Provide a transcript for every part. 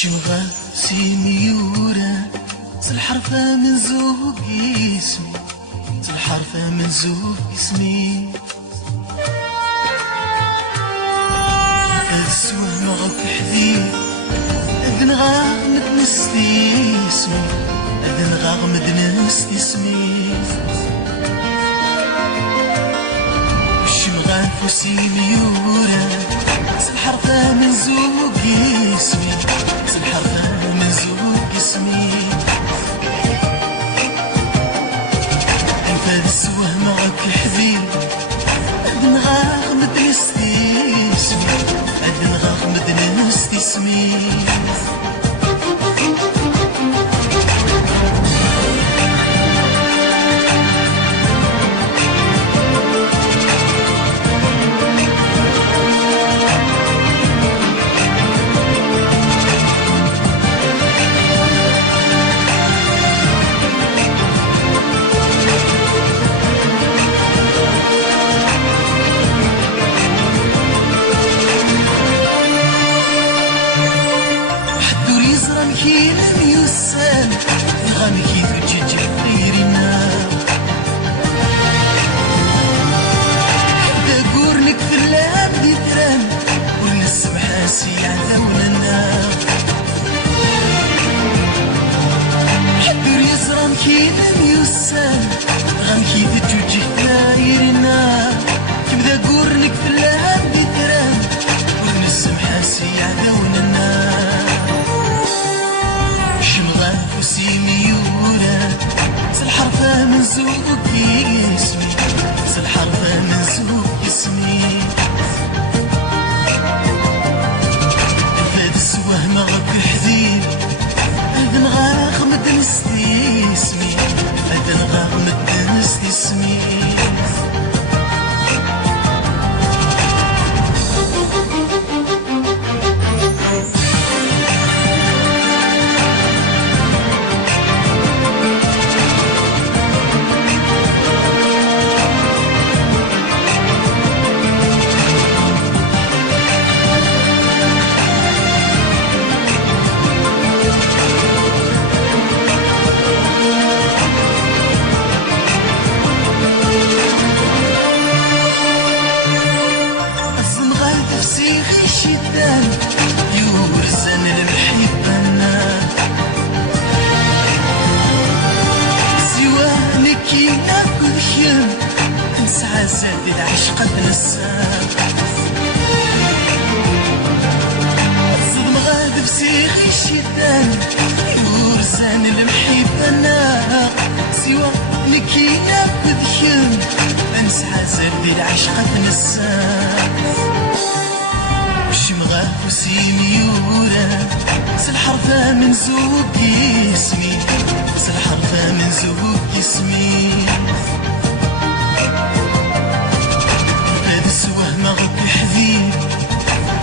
شمغة سيميورة الحرفة من زوق اسمي الحرفة من زوق اسمي السوه معك حديد أذن غامض نستي اسمي أذن غامض نستي اسمي شمغة سيميورة الحرفة من زوق اسمي الحرفة من زوق اسمي انت السوه معك حبيب أذن غامض نستي اسمي أذن غامض نستي اسمي كيلم يوسان غامي كيف تجي غيرنا حتى قورنك في اللعب دي تران والنسم حاسي عذاولنا حتى يزرم كيلم يوسان غامي كيف تجي غيرنا كيف قورنك في اللعب دي تران والنسم حاسي عذاولنا سيميورة الحرفة من زوق اسمي الحرفة من زوق اسمي فهاد السواه معك حديد أذن غامض نستي اسمي أذن غامض نستي اسمي سيخي الشتان يورزن المحبنا سوانك يناكل شم نسعى زاد العشق تنساك الصدم غاد بسيخي الشتان يورزن المحبنا سوانك يناكل شم نسعى زاد العشق تنساك شمغة سيميورة الحرفة من زوق اسمي الحرفة من زوق اسمي هاد السواه معك حبيب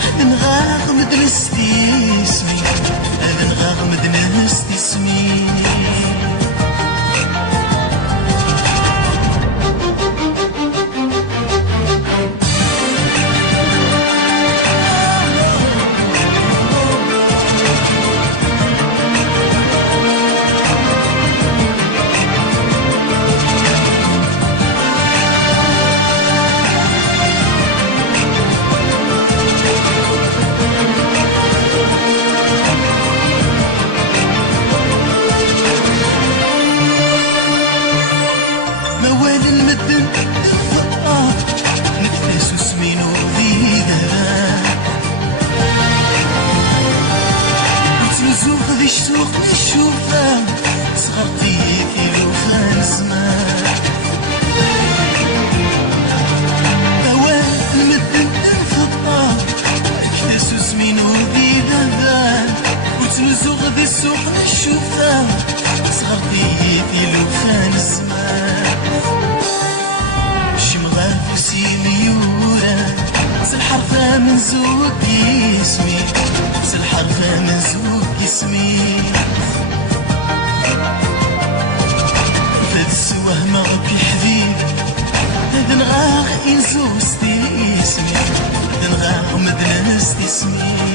أذن غامض نستي اسمي أذن غامض نستي اسمي السوق نشوفها صغرتي في لوفان زمان هواه المدن في الطار اكتاسو سمين ودي دبان وتنزوغ ذي السوق نشوفها صغرتي في لوفان زمان شمغة سيميورة الحرفة من زوق اسمي الحرفة من زوق اسمي فهاد السواه معك حبيب أذن غاغ إنزوستي اسمي أذن غاغ مدنستي اسمي